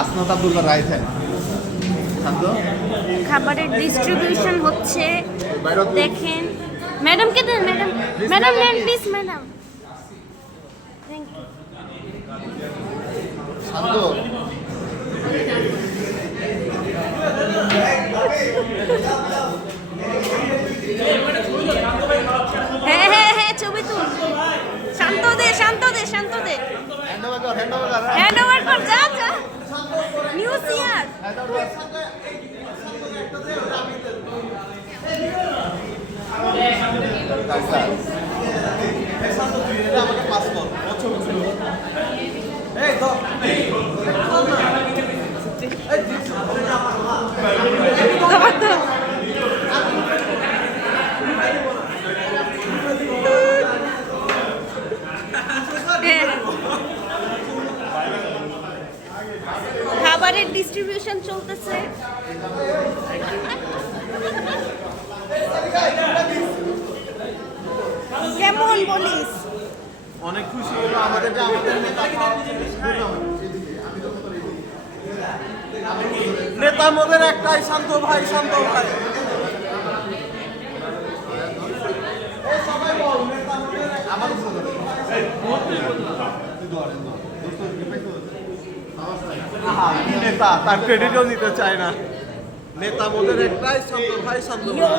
আসনাত আব্দুল্লাহ রায় থাকেন শান্ত খাবারের ডিস্ট্রিবিউশন হচ্ছে দেখেন ম্যাডামকে দেন ম্যাডাম ম্যাডাম নেন প্লিজ ম্যাডাম থ্যাংক ইউ শান্ত হ্যাঁ হ্যাঁ হ্যাঁ ছবি তুল শান্ত দে শান্ত দে শান্ত দে হ্যান্ড ওভার কর যা যা নিউজ ইয়ার আমাকে পাস কর এই তো খাবারের ডিস্ট্রিবিউশন চলতেছে কেমন বলিস অনেক খুশি হলো আমাদের যে আমাদের নেতা মোদের একটাই শান্ত ভাই শান্ত ভাই নেতা তার ক্রেডিটও নিতে চায় না নেতা মোদের একটাই শান্ত ভাই শান্ত ভাই